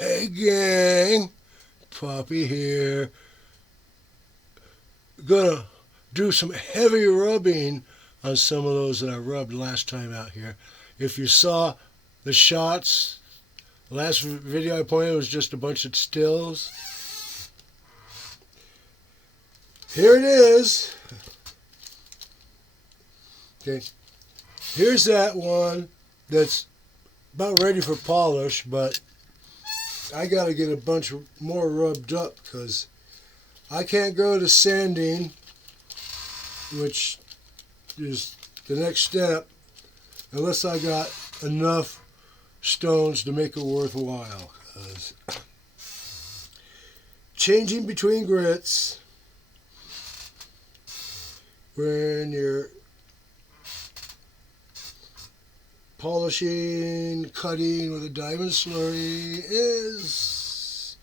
Hey gang, Poppy here. Gonna do some heavy rubbing on some of those that I rubbed last time out here. If you saw the shots, the last video I pointed was just a bunch of stills. Here it is. Okay, here's that one that's about ready for polish, but I gotta get a bunch more rubbed up because I can't go to sanding, which is the next step, unless I got enough stones to make it worthwhile. 'Cause changing between grits when you're polishing, cutting with a diamond slurry is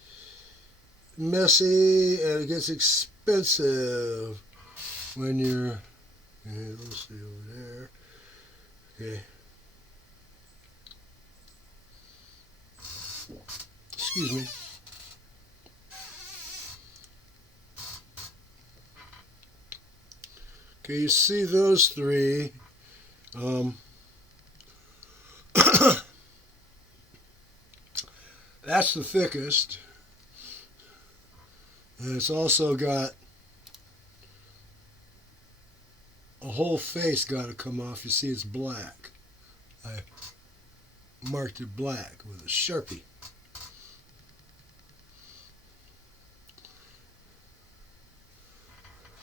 messy and it gets expensive when you're, let's see over there, okay, excuse me. Okay, you see those three. That's the thickest. And it's also got a whole face got to come off. You see it's black. I marked it black with a Sharpie.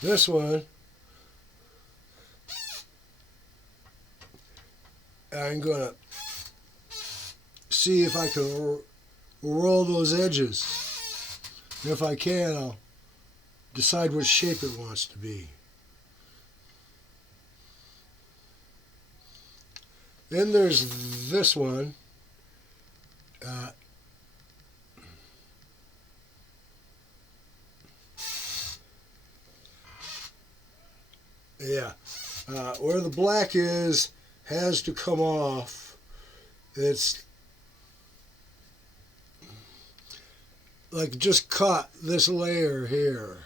This one, I'm going to see if I can roll those edges. And if I can, I'll decide what shape it wants to be. Then there's this one. Where the black is has to come off. It's like just cut this layer here.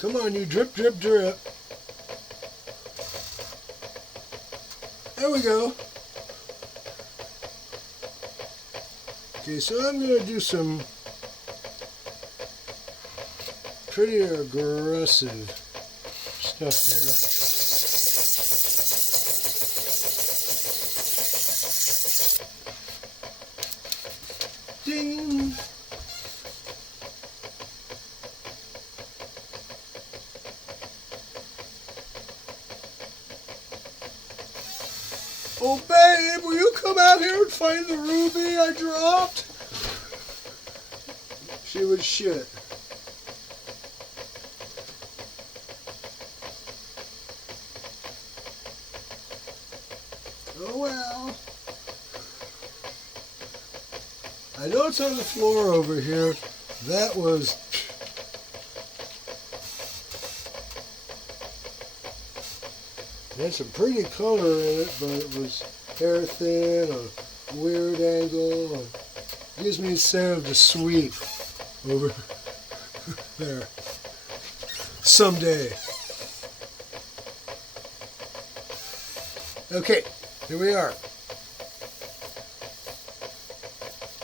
Come on, you drip, drip, drip. There we go. Okay, so I'm going to do some pretty aggressive stuff there. Ding! Oh, babe, will you come out here and find the ruby I dropped? She would shit. Oh, well. I know it's on the floor over here. That was... It had some pretty color in it, but it was hair thin, a weird angle. And gives me incentive to sweep over there someday. Okay, here we are.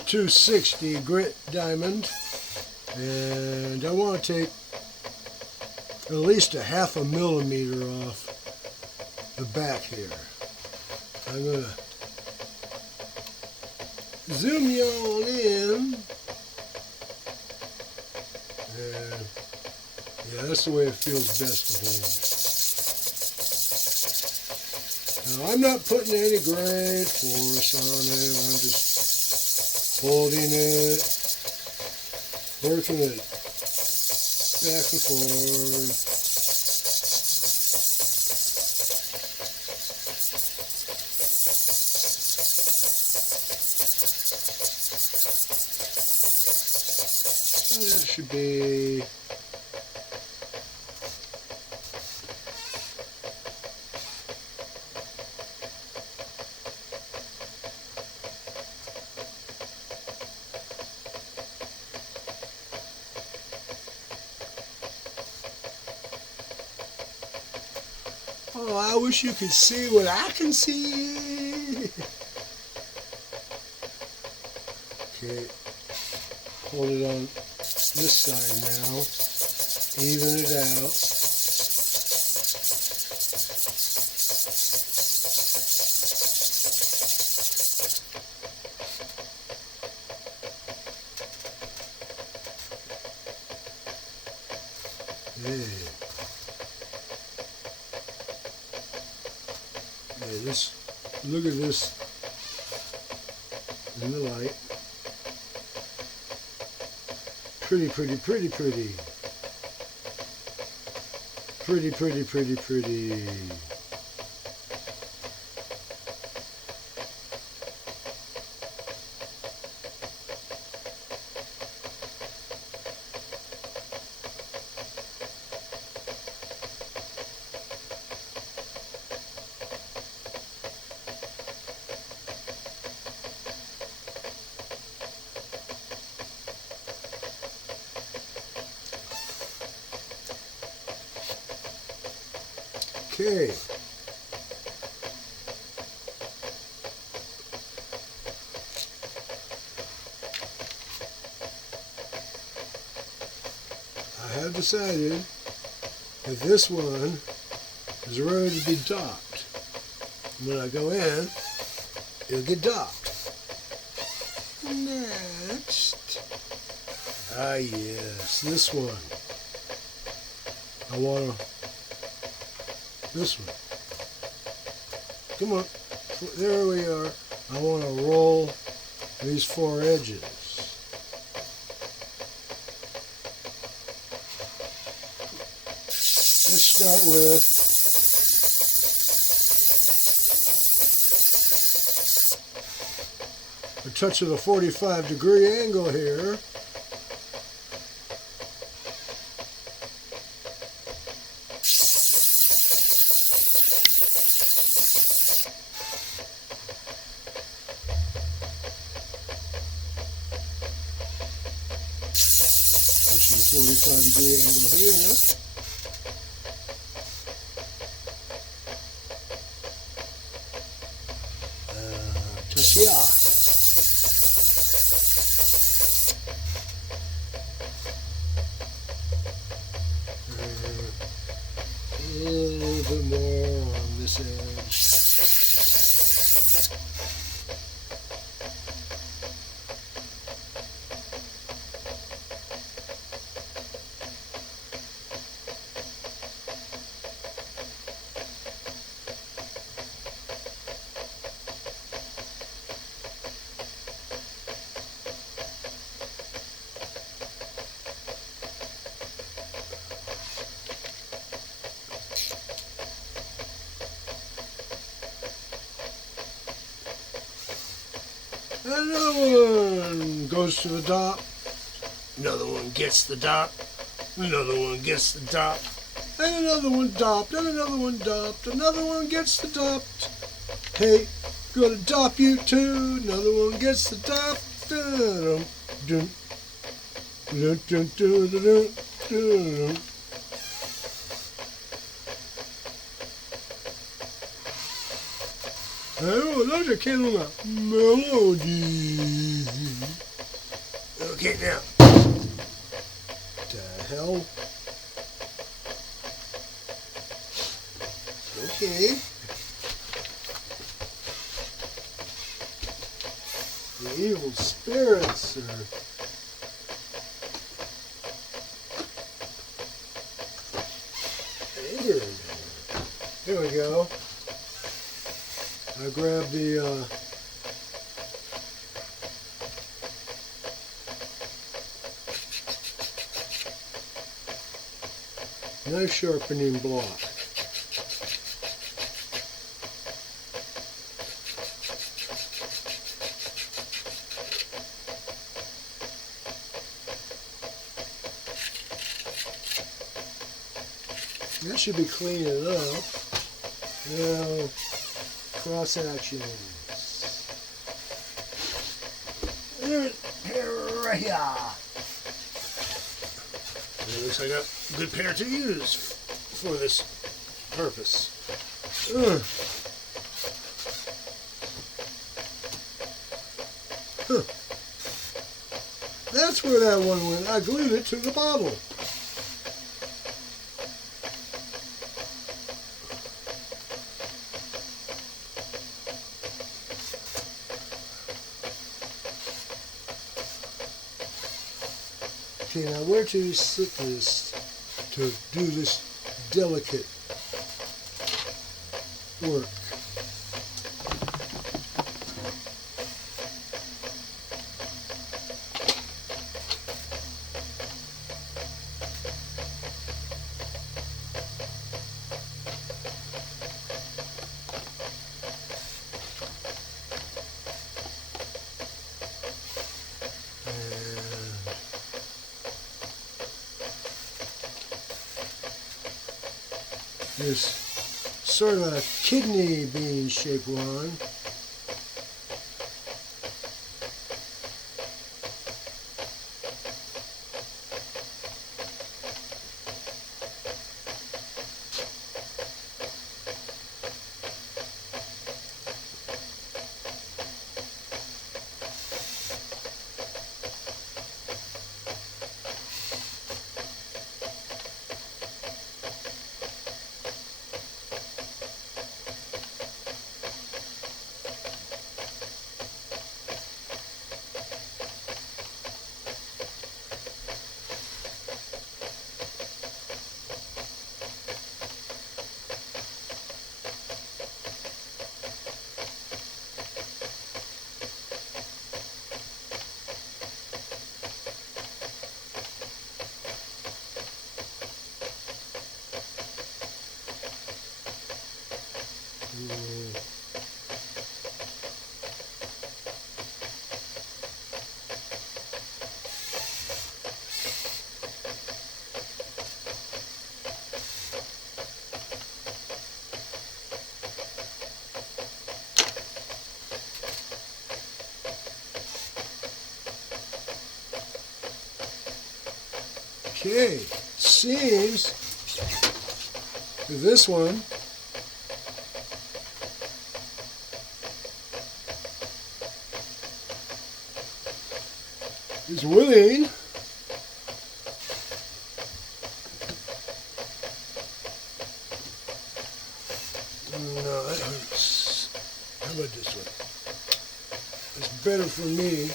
260 grit diamond, and I want to take at least a 0.5 millimeter off the back here. I'm going to zoom you all in. And yeah, that's the way it feels best to hold. Now I'm not putting any great force on it. I'm just holding it, working it back and forth. should be oh, I wish you could see what I can see. Okay, hold it on this side now. Even it out. Yeah. Yeah, this, look at this in the light. Pretty, pretty, pretty, pretty. Pretty, pretty, pretty, pretty. Okay. I have decided that this one is ready to be docked. When I go in, it'll get docked. Next. Ah yes, this one. I want to this one. Come on. There we are. I want to roll these four edges. Let's start with a touch of the 45-degree angle here. Touch of the 45-degree angle here. Touch here. A little bit more on this edge. Another one goes to the top. Another one gets the dop. Another one gets the dop. And another one dopped. And another one dopped. Another one gets the dopped. Hey, gonna dop you too. Another one gets the dop. Dun, dun, dun, dun, dun, dun, dun. Oh, those are kind of a melody. Okay, now. The hell? Okay. The evil spirits are... Here we go. I grabbed the knife sharpening block. That should be clean enough. Now, cross sections. Right here. It looks like a good pair to use for this purpose. Huh. That's where that one went. I glued it to the bottle. Okay, now where to sit this to do this delicate work? This sort of a kidney bean shaped one. Okay, seems this one is willing no, that hurts. How about this one? It's better for me.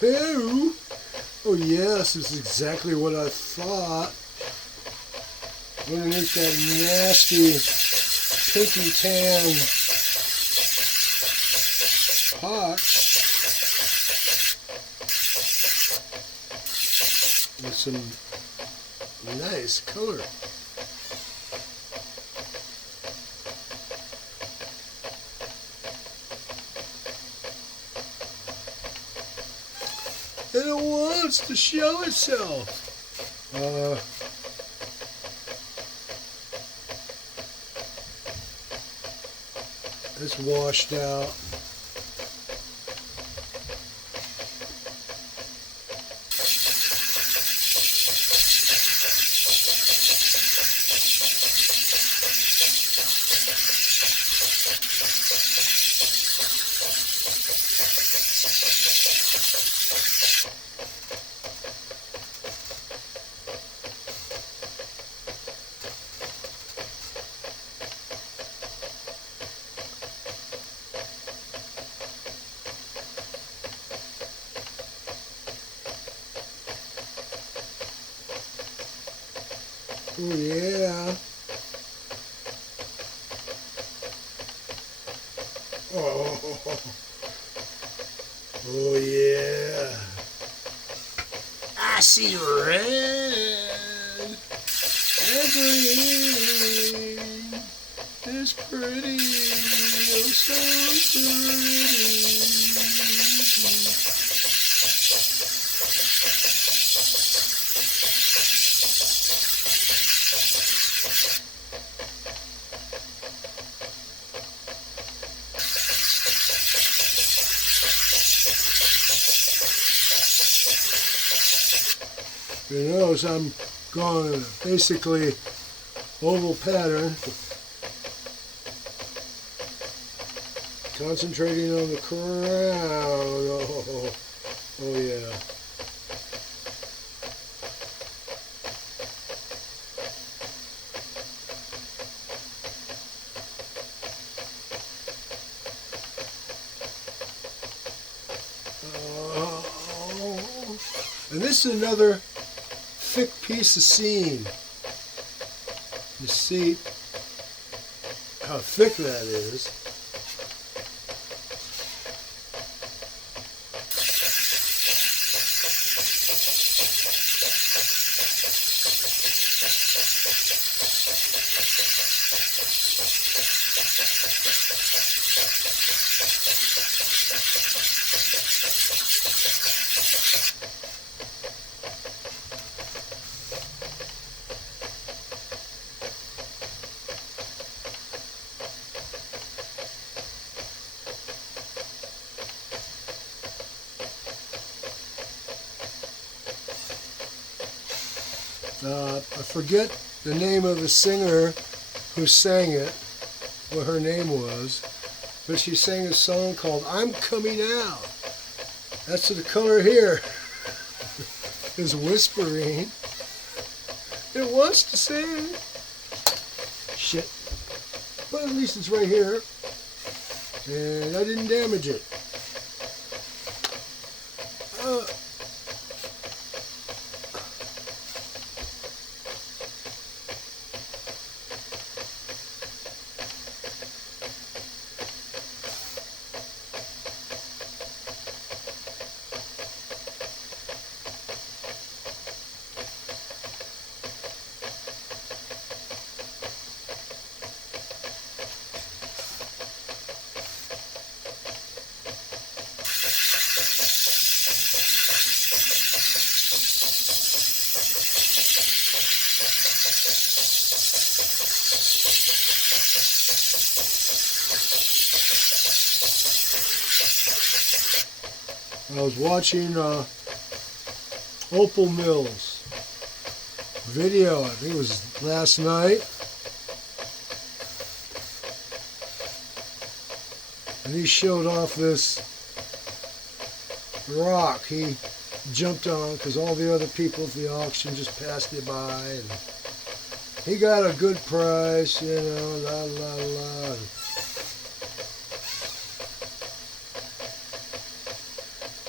Ew. Oh yes, it's exactly what I thought. Underneath that nasty pinky tan pot with some nice color. And it wants to show itself. It's washed out. Oh yeah. Oh, oh yeah. I see red and green. It's pretty, oh so pretty. You notice I'm going basically oval pattern, concentrating on the crown. Oh, oh yeah. Oh, and this is another thick piece of seam. You see how thick that is. I forget the name of the singer who sang it, what her name was, but she sang a song called I'm Coming Out. That's the color here. Is whispering. It wants to sing. Shit. But at least it's right here. And I didn't damage it. I was watching Opal Mills video, I think it was last night, and he showed off this rock he jumped on because all the other people at the auction just passed it by, and he got a good price, you know, la la la.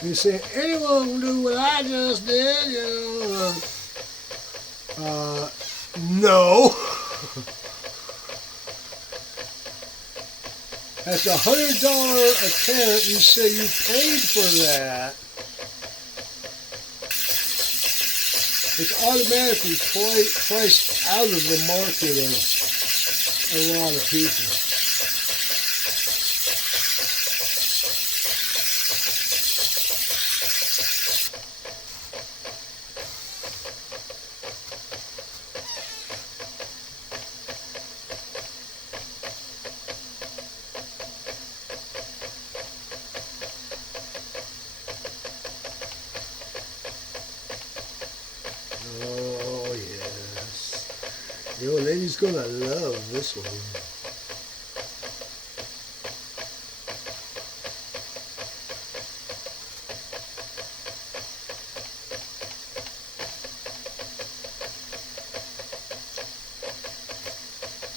You say, anyone can do what I just did, you know. No. That's $100 a carat. You say you paid for that. It's automatically priced out of the market of a lot of people. Oh, yes. Your lady's gonna love this one.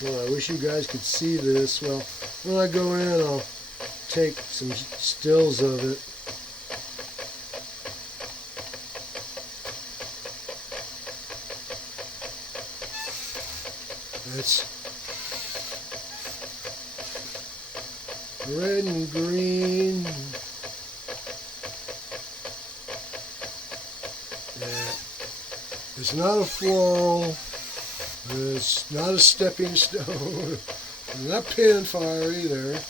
Well, I wish you guys could see this. Well, when I go in, I'll take some stills of it. It's red and green. Yeah. It's not a floral. It's not a stepping stone. It's not pin fire either.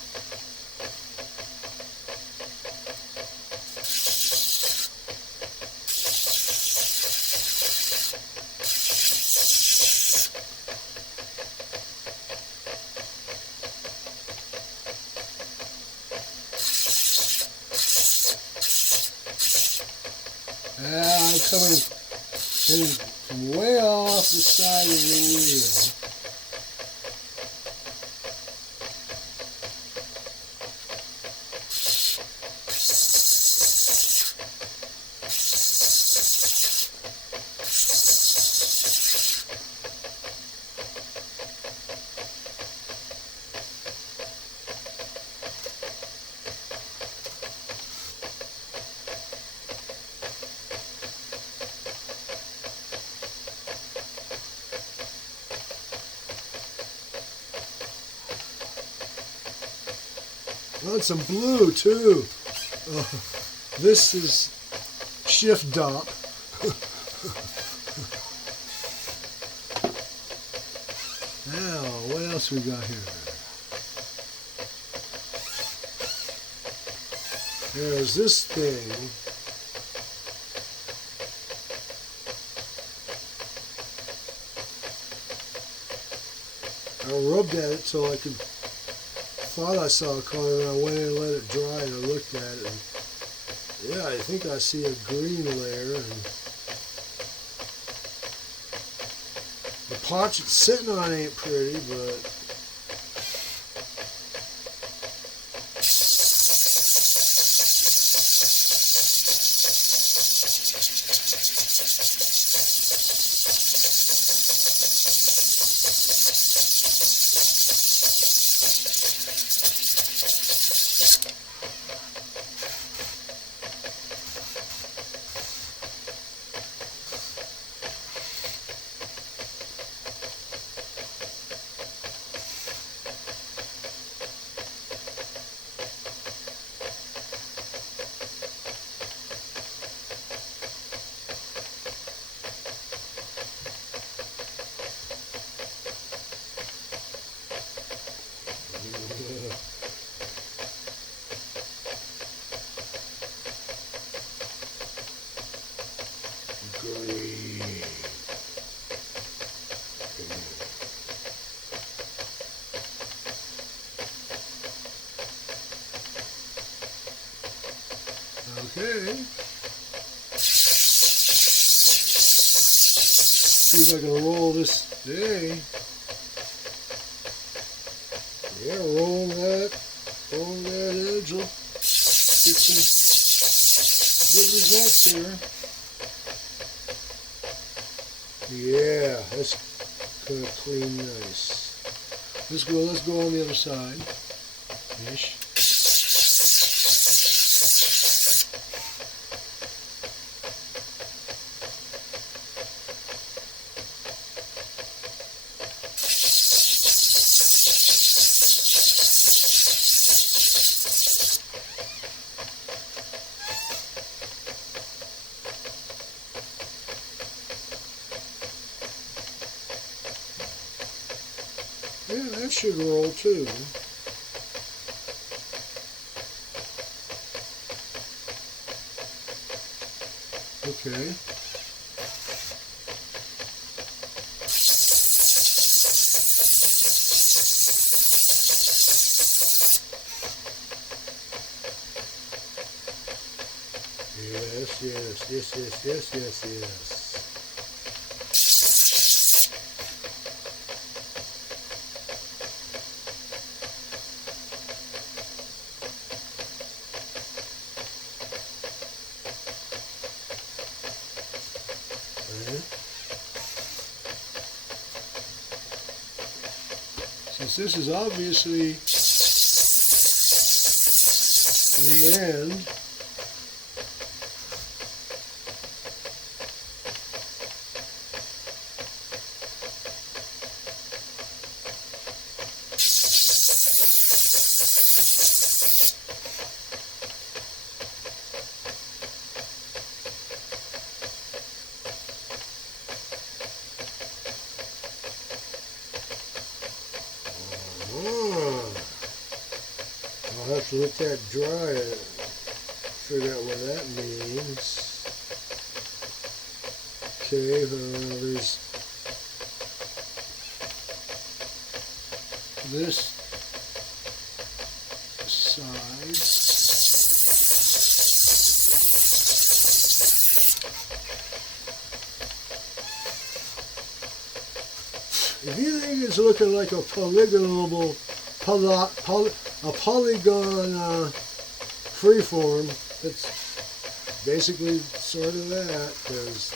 I'm coming in from way off the side of the wheel. Oh, and some blue too. This is shift dop. Now, what else we got here? There's this thing. I rubbed at it till I thought I saw a color, and I went in and let it dry, and I looked at it, and yeah, I think I see a green layer, and the potch it's sitting on ain't pretty, but okay. See if I can roll this today. Yeah, roll that edge. Will get some good results here. Yeah, that's gonna clean nice. Let's go on the other side. Ish. Yeah, that should roll too. Okay. Yes. Since this is obviously the end, I'll have to let that dry and figure out what that means. Okay, there's this side. If you think it's looking like a polygon freeform, it's basically sort of that. Because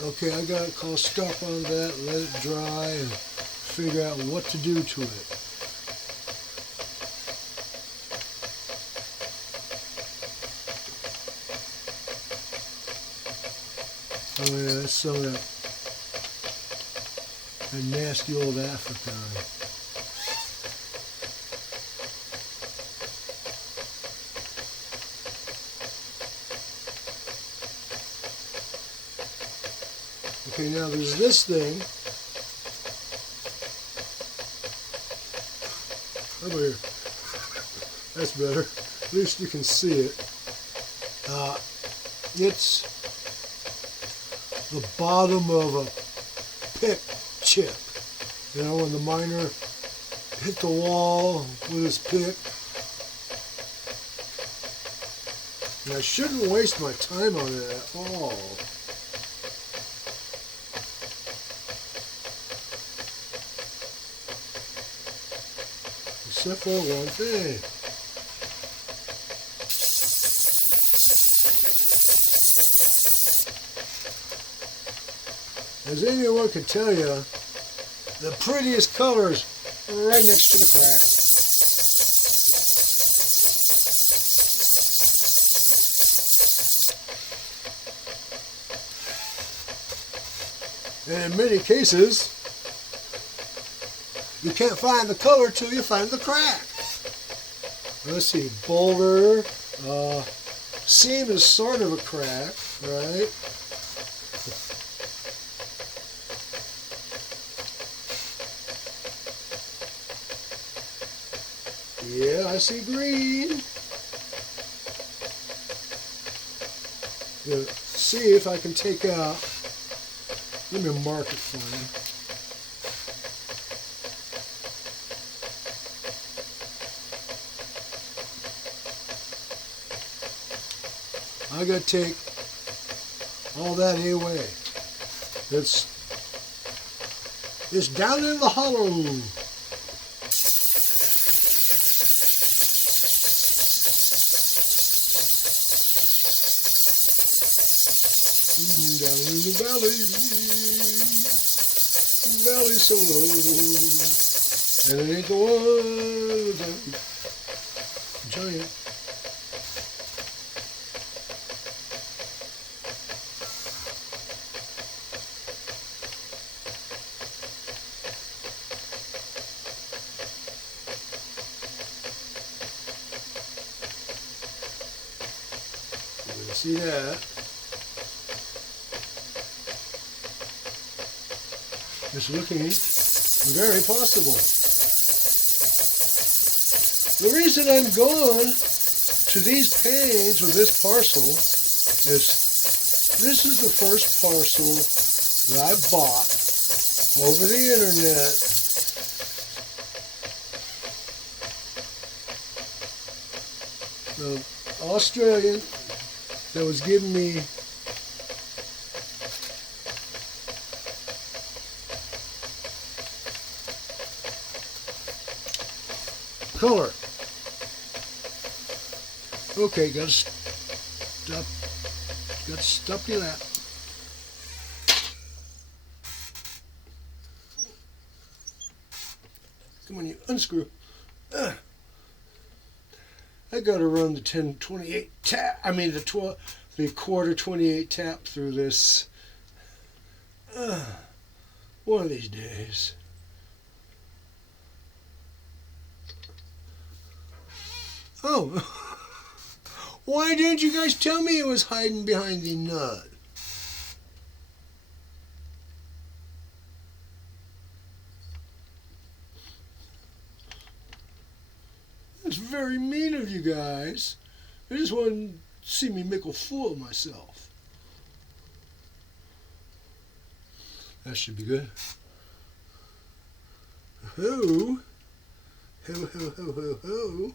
okay, I got to call stop on that, let it dry, and figure out what to do to it. Oh yeah, that's some of that nasty old African. Okay, now there's this thing. Over here. That's better. At least you can see it. It's the bottom of a pick chip. You know, when the miner hit the wall with his pick. And I shouldn't waste my time on it at all. Except for one thing. As anyone can tell you, the prettiest color's right next to the crack. And in many cases, you can't find the color till you find the crack. Let's see, boulder, seam is sort of a crack, right? Yeah, I see green. See if I can take out, let me mark it for you. I gotta take all that away. It's down in the hollow. Down in the valley so low, and it ain't the one giant. You see that? It's looking very possible. The reason I'm going to these pains with this parcel is this is the first parcel that I bought over the internet. The Australian that was giving me color. Okay, gotta stop you that. Come on, you unscrew. I gotta run the 1028 tap. I mean the quarter 28 tap through this. One of these days. Oh, why didn't you guys tell me it was hiding behind the nut? That's very mean of you guys. I just wanted to see me make a fool of myself. That should be good. Ho, ho, ho, ho, ho, ho.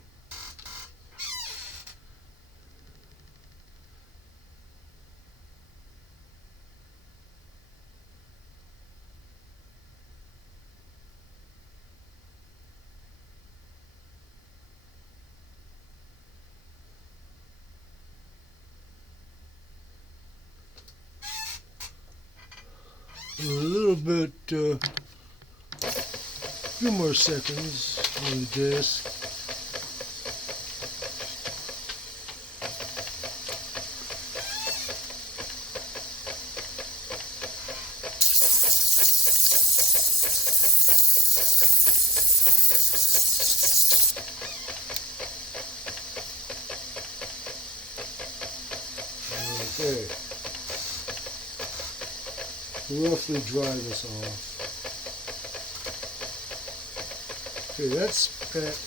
A little bit, few more seconds on the disc. Okay. Roughly dry this off. Okay, that's pet.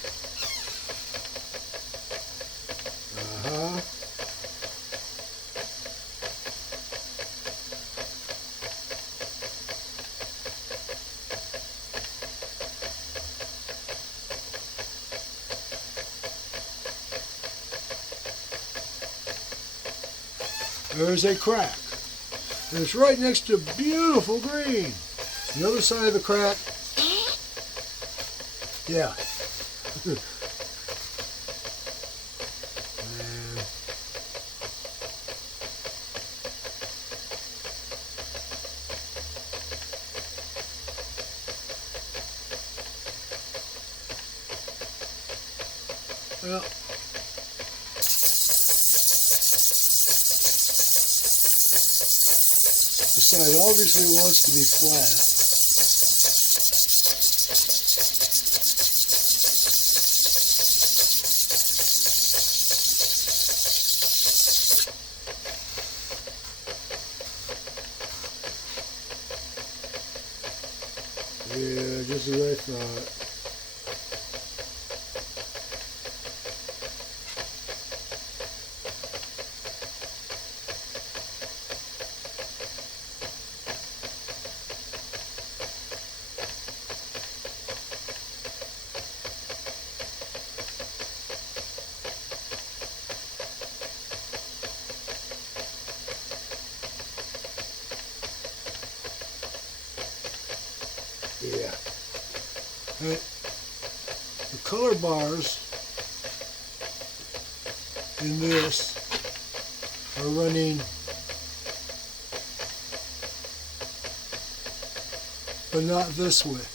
There's a crack. And it's right next to beautiful green. The other side of the crack, yeah. Well, the side obviously wants to be flat. Yeah, just as I thought. Yeah. And the color bars in this are running, but not this way.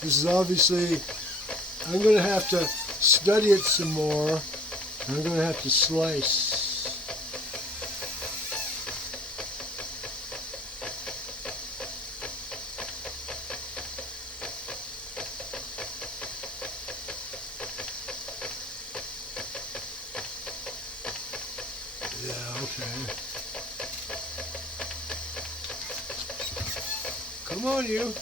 This is obviously, I'm going to have to study it some more. I'm going to have to slice. Yeah, okay. Come on, you.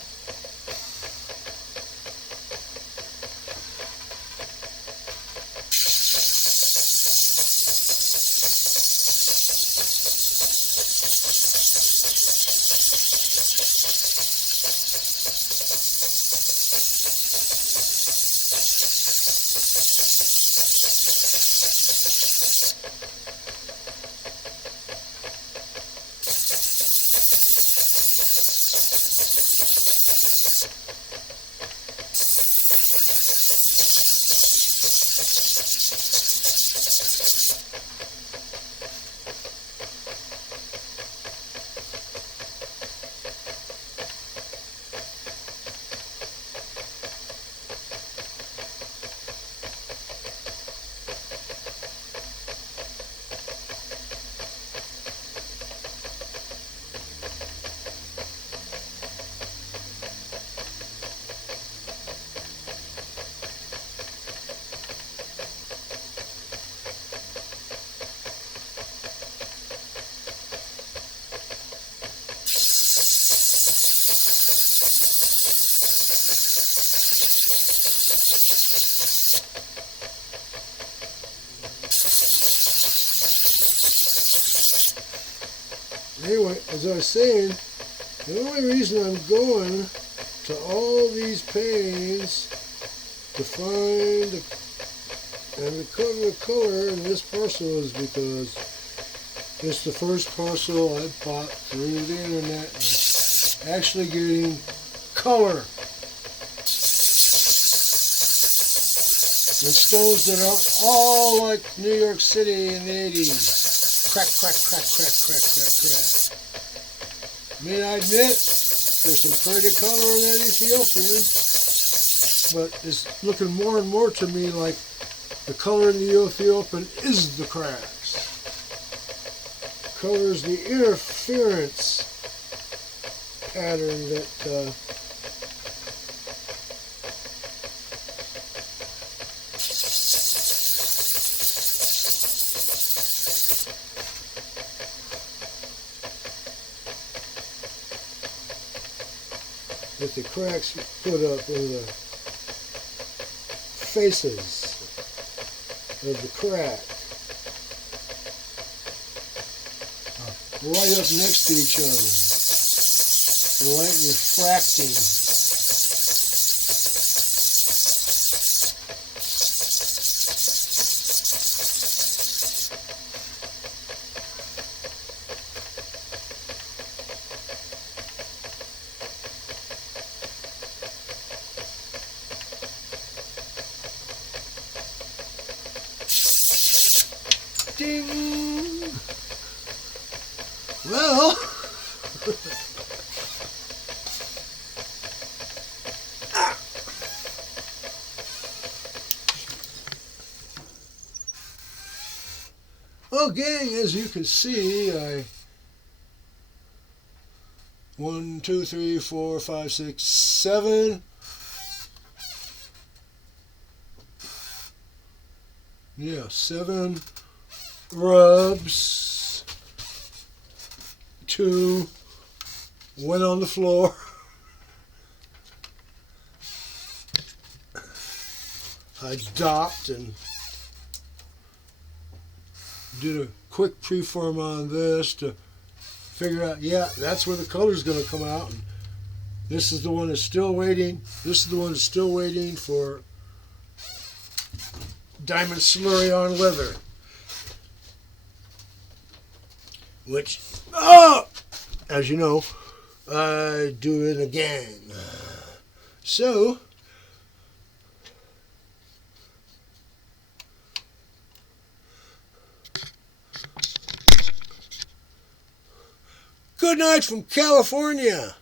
anyway, as I was saying, the only reason I'm going to all these pains to find and to cover the color in this parcel is because it's the first parcel I bought through the internet and actually getting color and stones that aren't all like New York City in the 80s. Crack, crack, crack, crack, crack, crack, crack. I mean, I admit there's some pretty color in that Ethiopian, but it's looking more and more to me like the color in the Ethiopian is the cracks. Color is the interference pattern that that the cracks put up in the faces of the crack right up next to each other, the light refracting. Ding! Well, well, gang, as you can see, I 1, 2, 3, 4, 5, 6, 7. Yeah, 7 rubs. 2 went on the floor. I docked and did a quick preform on this to figure out, yeah, that's where the color's going to come out. And this is the one that's still waiting. This is the one that's still waiting for diamond slurry on leather. Which, as you know, I do it again. So, good night from California.